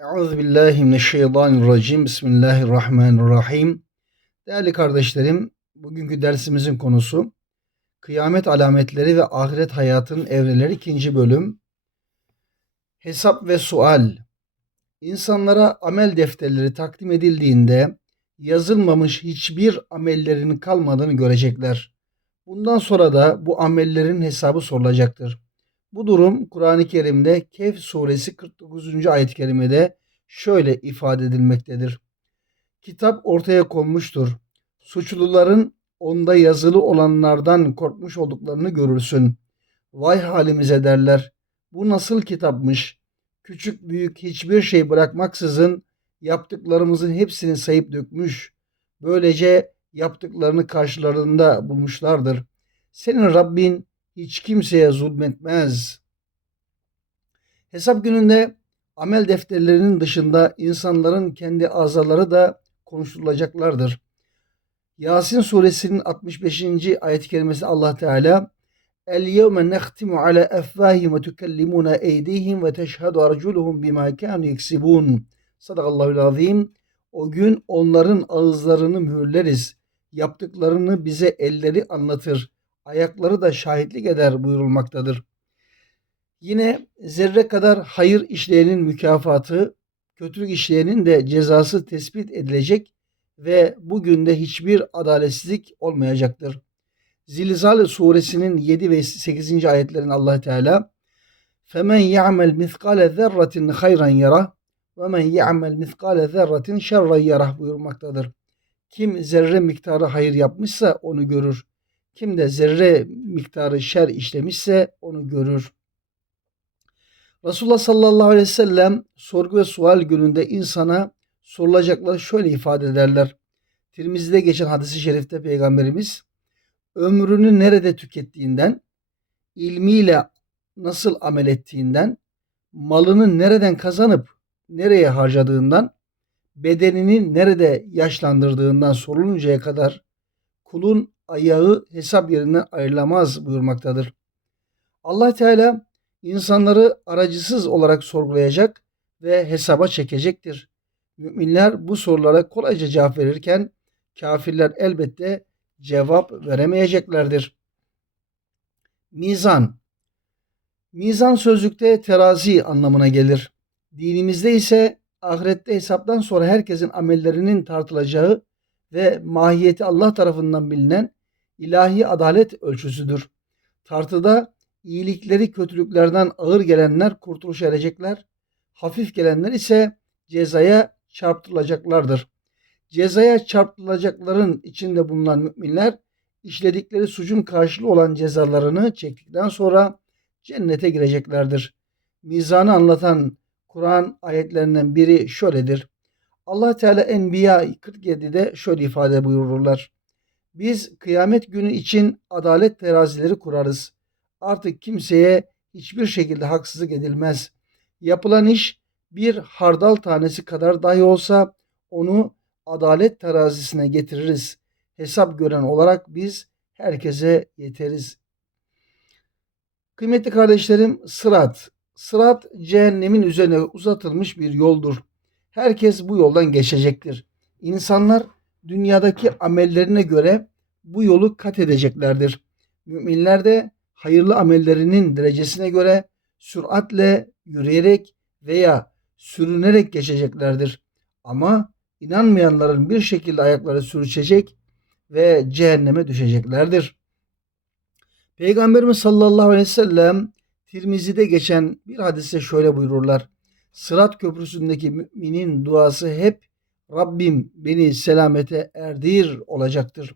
Euzu billahi mineşşeytanirracim. Bismillahirrahmanirrahim. Değerli kardeşlerim, bugünkü dersimizin konusu kıyamet alametleri ve ahiret hayatının evreleri ikinci bölüm. Hesap ve sual. İnsanlara amel defterleri takdim edildiğinde yazılmamış hiçbir amellerinin kalmadığını görecekler. Bundan sonra da bu amellerin hesabı sorulacaktır. Bu durum Kur'an-ı Kerim'de Kehf suresi 49. ayet-i kerimede şöyle ifade edilmektedir. Kitap ortaya konmuştur. Suçluların onda yazılı olanlardan korkmuş olduklarını görürsün. Vay halimize derler. Bu nasıl kitapmış? Küçük büyük hiçbir şey bırakmaksızın yaptıklarımızın hepsini sayıp dökmüş. Böylece yaptıklarını karşılarında bulmuşlardır. Senin Rabbin hiç kimseye zulmetmez. Hesap gününde amel defterlerinin dışında insanların kendi azaları da konuşulacaklardır. Yasin suresinin 65. ayet-i kerimesi Allah Teala El yevme nehtimu ala efvahim ve tukellimuna eydihim ve teşhadu arculuhum bima kanu yeksibun. Sadakallahu azim. O gün onların ağızlarını mühürleriz. Yaptıklarını bize elleri anlatır ayakları da şahitlik eder buyurulmaktadır. Yine zerre kadar hayır işleyenin mükafatı, kötülük işleyenin de cezası tespit edilecek ve bugün de hiçbir adaletsizlik olmayacaktır. Zilzal suresinin 7 ve 8. ayetlerin Allah Teala "Femen ya'mel miskale zerratin hayran yara ve men ya'mel miskale zerratin şerran yara" buyurmaktadır. Kim zerre miktarı hayır yapmışsa onu görür. Kim de zerre miktarı şer işlemişse onu görür. Resulullah sallallahu aleyhi ve sellem sorgu ve sual gününde insana sorulacakları şöyle ifade ederler. Tirmizi'de geçen hadisi şerifte peygamberimiz ömrünü nerede tükettiğinden, ilmiyle nasıl amel ettiğinden, malını nereden kazanıp nereye harcadığından, bedenini nerede yaşlandırdığından soruluncaya kadar kulun ayağı hesap yerinden ayrılamaz buyurmaktadır. Allah Teala insanları aracısız olarak sorgulayacak ve hesaba çekecektir. Müminler bu sorulara kolayca cevap verirken kafirler elbette cevap veremeyeceklerdir. Mizan Mizan sözlükte terazi anlamına gelir. Dinimizde ise ahirette hesaptan sonra herkesin amellerinin tartılacağı ve mahiyeti Allah tarafından bilinen ilahi adalet ölçüsüdür. Tartıda iyilikleri kötülüklerden ağır gelenler kurtuluş erecekler, hafif gelenler ise cezaya çarptırılacaklardır. Cezaya çarptırılacakların içinde bulunan müminler işledikleri suçun karşılığı olan cezalarını çektikten sonra cennete gireceklerdir. Mizanı anlatan Kur'an ayetlerinden biri şöyledir. Allah Teala Enbiya 47'de şöyle ifade buyururlar. Biz kıyamet günü için adalet terazileri kurarız. Artık kimseye hiçbir şekilde haksızlık edilmez. Yapılan iş bir hardal tanesi kadar dahi olsa onu adalet terazisine getiririz. Hesap gören olarak biz herkese yeteriz. Kıymetli kardeşlerim sırat. Sırat cehennemin üzerine uzatılmış bir yoldur. Herkes bu yoldan geçecektir. İnsanlar dünyadaki amellerine göre bu yolu kat edeceklerdir. Müminler de hayırlı amellerinin derecesine göre süratle yürüyerek veya sürünerek geçeceklerdir. Ama inanmayanların bir şekilde ayakları sürüşecek ve cehenneme düşeceklerdir. Peygamberimiz sallallahu aleyhi ve sellem Tirmizi'de geçen bir hadise şöyle buyururlar. Sırat köprüsündeki müminin duası hep Rabbim beni selamete erdir olacaktır.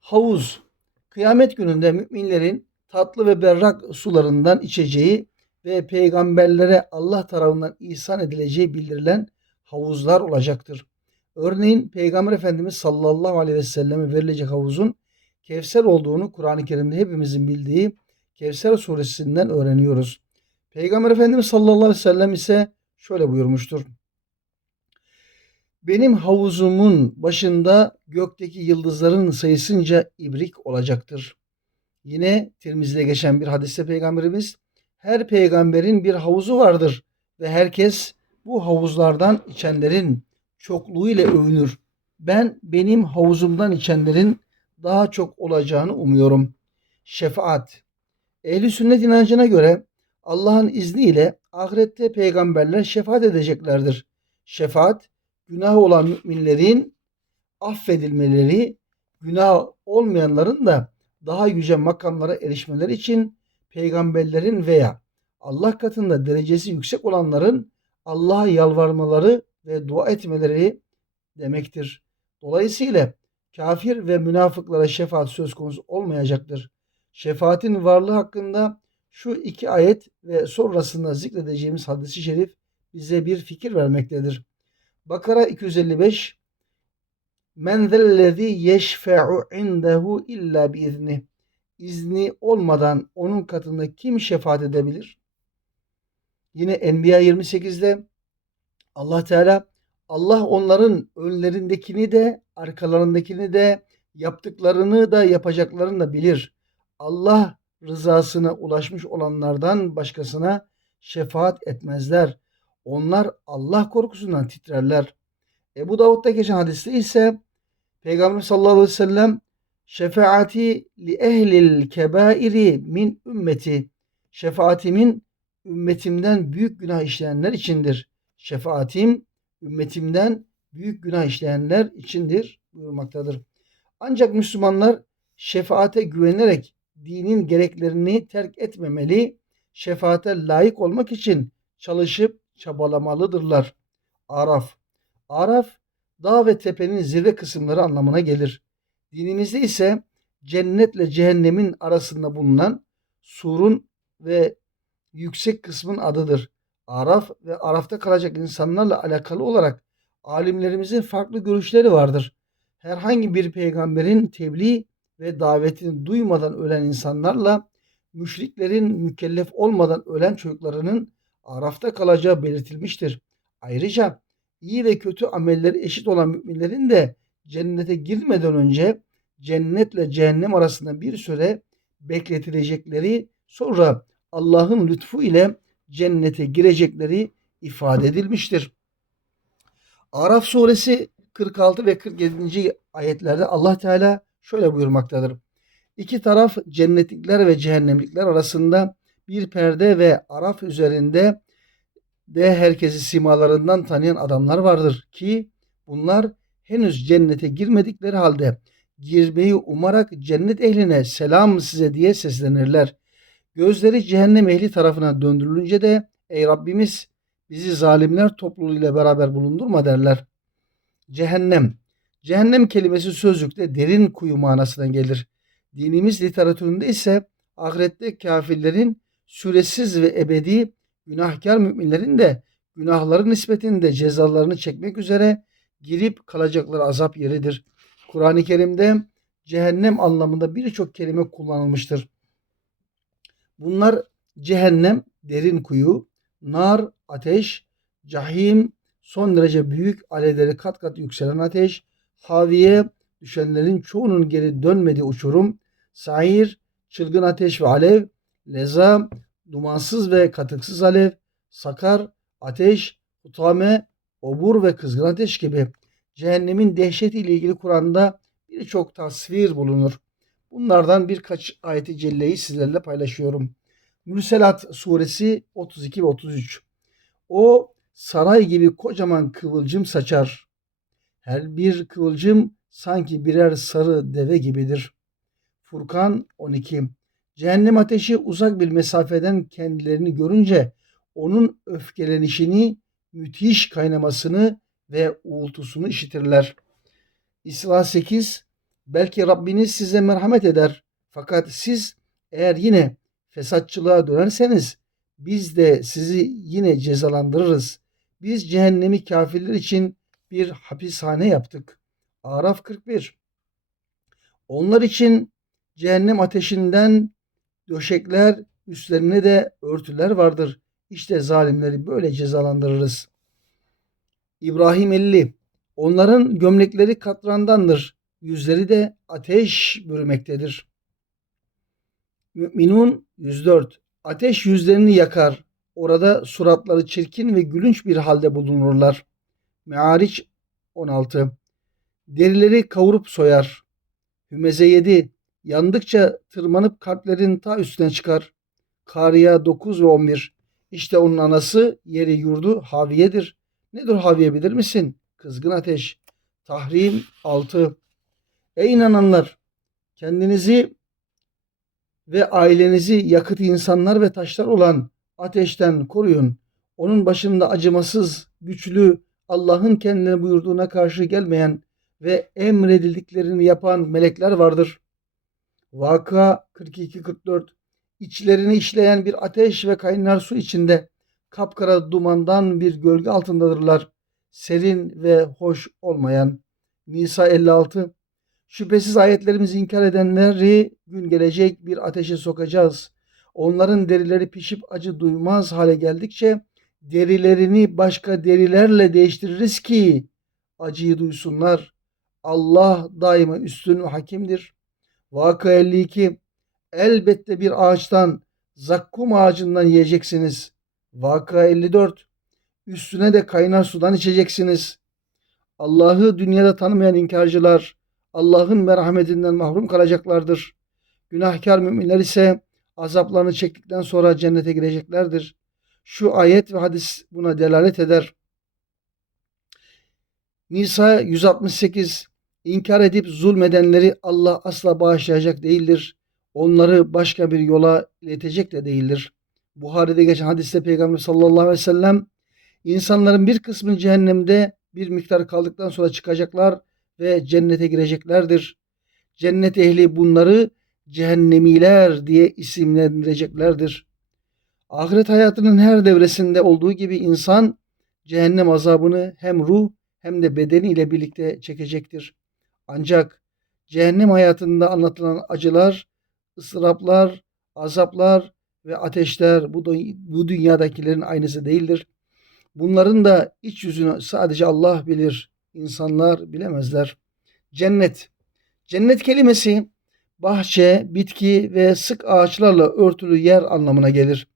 Havuz Kıyamet gününde müminlerin tatlı ve berrak sularından içeceği ve peygamberlere Allah tarafından ihsan edileceği bildirilen havuzlar olacaktır. Örneğin Peygamber Efendimiz sallallahu aleyhi ve selleme verilecek havuzun Kevser olduğunu Kur'an-ı Kerim'de hepimizin bildiği Kevser suresinden öğreniyoruz. Peygamber Efendimiz sallallahu aleyhi ve sellem ise şöyle buyurmuştur. Benim havuzumun başında gökteki yıldızların sayısınca ibrik olacaktır. Yine Tirmizi'de geçen bir hadiste peygamberimiz her peygamberin bir havuzu vardır ve herkes bu havuzlardan içenlerin çokluğu ile övünür. Ben benim havuzumdan içenlerin daha çok olacağını umuyorum. Şefaat. Ehli sünnet inancına göre Allah'ın izniyle ahirette peygamberler şefaat edeceklerdir. Şefaat, günah olan müminlerin affedilmeleri, günah olmayanların da daha yüce makamlara erişmeleri için peygamberlerin veya Allah katında derecesi yüksek olanların Allah'a yalvarmaları ve dua etmeleri demektir. Dolayısıyla kafir ve münafıklara şefaat söz konusu olmayacaktır. Şefaatin varlığı hakkında şu iki ayet ve sonrasında zikredeceğimiz hadisi şerif bize bir fikir vermektedir. Bakara 255 Men zellezî yeşfe'u indehu illa biizni. İzni olmadan onun katında kim şefaat edebilir? Yine Enbiya 28'de Allah Teala Allah onların önlerindekini de arkalarındakini de yaptıklarını da yapacaklarını da bilir. Allah rızasına ulaşmış olanlardan başkasına şefaat etmezler. Onlar Allah korkusundan titrerler. Ebu Davud'da geçen hadiste ise Peygamber sallallahu aleyhi ve sellem şefaati li ehlil kebairi min ümmeti şefaatimin ümmetimden büyük günah işleyenler içindir. Şefaatim ümmetimden büyük günah işleyenler içindir buyurmaktadır. Ancak Müslümanlar şefaate güvenerek dinin gereklerini terk etmemeli, şefaate layık olmak için çalışıp çabalamalıdırlar. Araf Araf, dağ ve tepenin zirve kısımları anlamına gelir. Dinimizde ise cennetle cehennemin arasında bulunan surun ve yüksek kısmın adıdır. Araf ve Araf'ta kalacak insanlarla alakalı olarak alimlerimizin farklı görüşleri vardır. Herhangi bir peygamberin tebliğ ve davetini duymadan ölen insanlarla müşriklerin mükellef olmadan ölen çocuklarının Araf'ta kalacağı belirtilmiştir. Ayrıca iyi ve kötü amelleri eşit olan müminlerin de cennete girmeden önce cennetle cehennem arasında bir süre bekletilecekleri sonra Allah'ın lütfu ile cennete girecekleri ifade edilmiştir. Araf suresi 46 ve 47. ayetlerde Allah Teala şöyle buyurmaktadır. İki taraf cennetlikler ve cehennemlikler arasında bir perde ve araf üzerinde de herkesi simalarından tanıyan adamlar vardır ki bunlar henüz cennete girmedikleri halde girmeyi umarak cennet ehline selam size diye seslenirler. Gözleri cehennem ehli tarafına döndürülünce de ey Rabbimiz bizi zalimler topluluğuyla beraber bulundurma derler. Cehennem. Cehennem kelimesi sözlükte derin kuyu manasına gelir. Dinimiz literatüründe ise ahirette kafirlerin süresiz ve ebedi günahkar müminlerin de günahları nispetinde cezalarını çekmek üzere girip kalacakları azap yeridir. Kur'an-ı Kerim'de cehennem anlamında birçok kelime kullanılmıştır. Bunlar cehennem, derin kuyu, nar, ateş, cahim, son derece büyük alevleri kat kat yükselen ateş, haviye, düşenlerin çoğunun geri dönmediği uçurum, sair, çılgın ateş ve alev, leza, dumansız ve katıksız alev, sakar, ateş, utame, obur ve kızgın ateş gibi cehennemin dehşeti ile ilgili Kur'an'da birçok tasvir bulunur. Bunlardan birkaç ayeti celleyi sizlerle paylaşıyorum. Mürselat suresi 32 ve 33. O saray gibi kocaman kıvılcım saçar. Her bir kıvılcım sanki birer sarı deve gibidir. Furkan 12. Cehennem ateşi uzak bir mesafeden kendilerini görünce onun öfkelenişini, müthiş kaynamasını ve uğultusunu işitirler. İsra 8 Belki Rabbiniz size merhamet eder. Fakat siz eğer yine fesatçılığa dönerseniz biz de sizi yine cezalandırırız. Biz cehennemi kafirler için bir hapishane yaptık. Araf 41 Onlar için cehennem ateşinden döşekler, üstlerine de örtüler vardır. İşte zalimleri böyle cezalandırırız. İbrahim 50 Onların gömlekleri katrandandır. Yüzleri de ateş bürümektedir. Müminun 104 Ateş yüzlerini yakar. Orada suratları çirkin ve gülünç bir halde bulunurlar. Me'ariç 16 Derileri kavurup soyar. Hümeze 7 Yandıkça tırmanıp kalplerin ta üstüne çıkar. Kariya 9 ve 11 İşte onun anası yeri yurdu Haviye'dir. Nedir Haviye bilir misin? Kızgın ateş. Tahrim 6 Ey inananlar! Kendinizi ve ailenizi yakıt insanlar ve taşlar olan ateşten koruyun. Onun başında acımasız, güçlü, Allah'ın kendine buyurduğuna karşı gelmeyen ve emredildiklerini yapan melekler vardır. Vaka 42-44 İçlerini işleyen bir ateş ve kaynar su içinde kapkara dumandan bir gölge altındadırlar. Serin ve hoş olmayan. Nisa 56 Şüphesiz ayetlerimizi inkar edenleri gün gelecek bir ateşe sokacağız. Onların derileri pişip acı duymaz hale geldikçe derilerini başka derilerle değiştiririz ki acıyı duysunlar. Allah daima üstün ve hakimdir. Vaka 52 Elbette bir ağaçtan zakkum ağacından yiyeceksiniz. Vaka 54 Üstüne de kaynar sudan içeceksiniz. Allah'ı dünyada tanımayan inkarcılar Allah'ın merhametinden mahrum kalacaklardır. Günahkar müminler ise azaplarını çektikten sonra cennete gireceklerdir. Şu ayet ve hadis buna delalet eder. Nisa 168 İnkar edip zulmedenleri Allah asla bağışlayacak değildir. Onları başka bir yola iletecek de değildir. Buhari'de geçen hadiste Peygamber sallallahu aleyhi ve sellem insanların bir kısmı cehennemde bir miktar kaldıktan sonra çıkacaklar ve cennete gireceklerdir. Cennet ehli bunları cehennemiler diye isimlendireceklerdir. Ahiret hayatının her devresinde olduğu gibi insan cehennem azabını hem ruh hem de bedeniyle birlikte çekecektir. Ancak cehennem hayatında anlatılan acılar, ıstıraplar, azaplar ve ateşler bu, bu dünyadakilerin aynısı değildir. Bunların da iç yüzünü sadece Allah bilir, insanlar bilemezler. Cennet. Cennet kelimesi bahçe, bitki ve sık ağaçlarla örtülü yer anlamına gelir.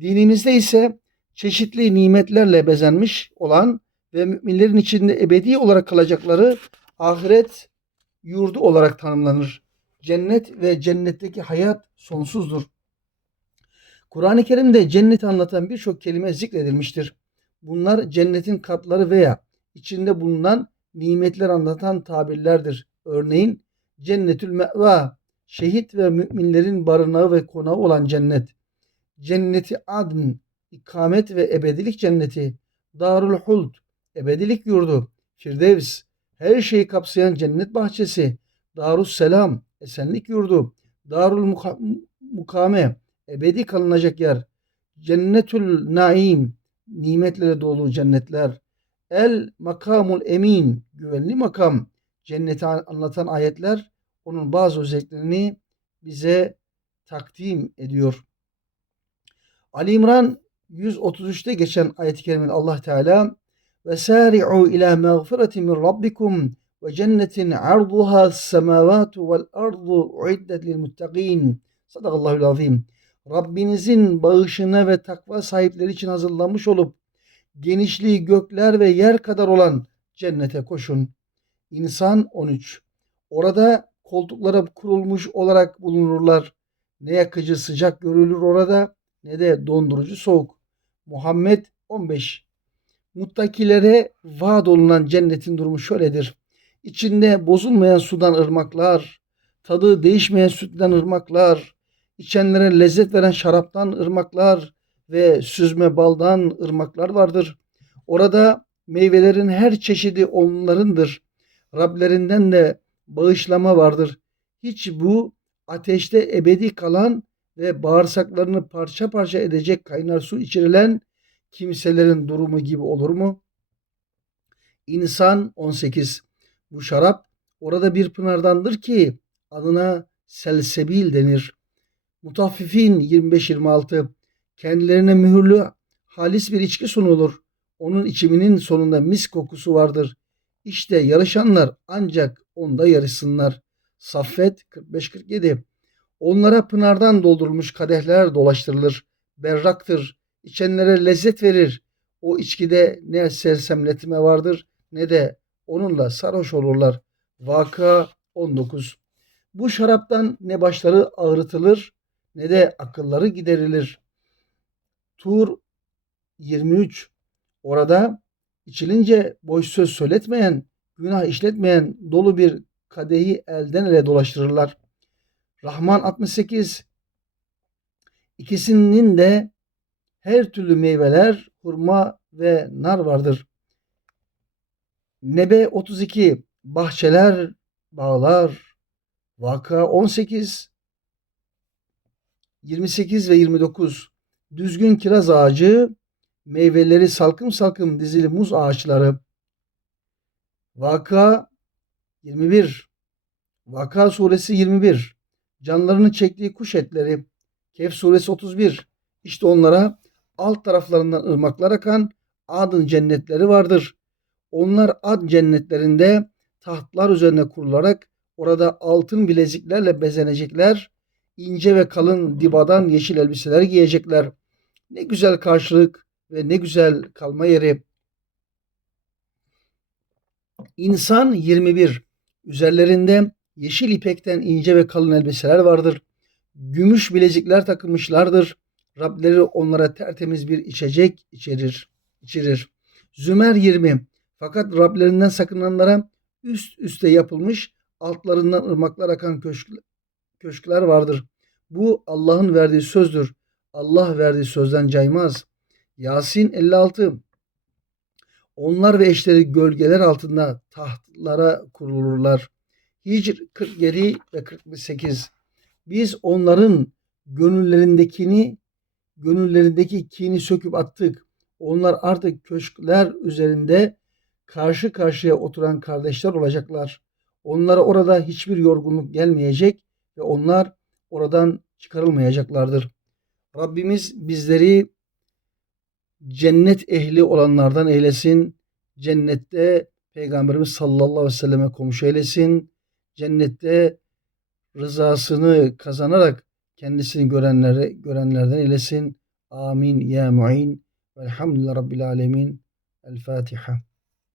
Dinimizde ise çeşitli nimetlerle bezenmiş olan ve müminlerin içinde ebedi olarak kalacakları ahiret yurdu olarak tanımlanır. Cennet ve cennetteki hayat sonsuzdur. Kur'an-ı Kerim'de cenneti anlatan birçok kelime zikredilmiştir. Bunlar cennetin katları veya içinde bulunan nimetler anlatan tabirlerdir. Örneğin cennetül me'va, şehit ve müminlerin barınağı ve konağı olan cennet. Cenneti adn, ikamet ve ebedilik cenneti. Darul huld, ebedilik yurdu. Firdevs, her şeyi kapsayan cennet bahçesi. Darus selam, esenlik yurdu. Darul muka mukame, ebedi kalınacak yer. Cennetül naim, nimetlere dolu cennetler. El makamul emin, güvenli makam. Cenneti anlatan ayetler onun bazı özelliklerini bize takdim ediyor. Ali İmran 133'te geçen ayet-i kerimede Allah Teala min rabbikum ve cennetin arduha semavatu vel ardu uiddet lil muttaqin. Sadakallahul azim. Rabbinizin bağışına ve takva sahipleri için hazırlanmış olup genişliği gökler ve yer kadar olan cennete koşun. İnsan 13. Orada koltuklara kurulmuş olarak bulunurlar. Ne yakıcı sıcak görülür orada ne de dondurucu soğuk. Muhammed 15. Muttakilere vaat olunan cennetin durumu şöyledir. İçinde bozulmayan sudan ırmaklar, tadı değişmeyen sütten ırmaklar, içenlere lezzet veren şaraptan ırmaklar ve süzme baldan ırmaklar vardır. Orada meyvelerin her çeşidi onlarındır. Rablerinden de bağışlama vardır. Hiç bu ateşte ebedi kalan ve bağırsaklarını parça parça edecek kaynar su içirilen kimselerin durumu gibi olur mu? İnsan 18. Bu şarap orada bir pınardandır ki adına selsebil denir. Mutaffifin 25-26 kendilerine mühürlü halis bir içki sunulur. Onun içiminin sonunda mis kokusu vardır. İşte yarışanlar ancak onda yarışsınlar. Saffet 45-47 Onlara pınardan doldurulmuş kadehler dolaştırılır. Berraktır. İçenlere lezzet verir. O içkide ne sersemletme vardır ne de onunla sarhoş olurlar. Vaka 19 Bu şaraptan ne başları ağrıtılır ne de akılları giderilir. Tur 23 Orada içilince boş söz söyletmeyen, günah işletmeyen dolu bir kadehi elden ele dolaştırırlar. Rahman 68 İkisinin de her türlü meyveler, hurma ve nar vardır. Nebe 32 bahçeler, bağlar, Vaka 18 28 ve 29 düzgün kiraz ağacı, meyveleri salkım salkım dizili muz ağaçları. Vaka 21 Vaka suresi 21 Canlarını çektiği kuş etleri. Kehf suresi 31 İşte onlara alt taraflarından ırmaklar akan adın cennetleri vardır. Onlar ad cennetlerinde tahtlar üzerine kurularak orada altın bileziklerle bezenecekler. ince ve kalın dibadan yeşil elbiseler giyecekler. Ne güzel karşılık ve ne güzel kalma yeri. İnsan 21. Üzerlerinde yeşil ipekten ince ve kalın elbiseler vardır. Gümüş bilezikler takılmışlardır. Rableri onlara tertemiz bir içecek içerir. içirir. Zümer 20. Fakat Rablerinden sakınanlara üst üste yapılmış altlarından ırmaklar akan köşk, köşkler vardır. Bu Allah'ın verdiği sözdür. Allah verdiği sözden caymaz. Yasin 56 Onlar ve eşleri gölgeler altında tahtlara kurulurlar. Hicr 47 ve 48 Biz onların gönüllerindekini gönüllerindeki kini söküp attık. Onlar artık köşkler üzerinde karşı karşıya oturan kardeşler olacaklar. Onlara orada hiçbir yorgunluk gelmeyecek ve onlar oradan çıkarılmayacaklardır. Rabbimiz bizleri cennet ehli olanlardan eylesin. Cennette Peygamberimiz sallallahu aleyhi ve selleme komşu eylesin. Cennette rızasını kazanarak kendisini görenlere, görenlerden eylesin. Amin ya mu'in. Velhamdülillah Rabbil alemin. El Fatiha.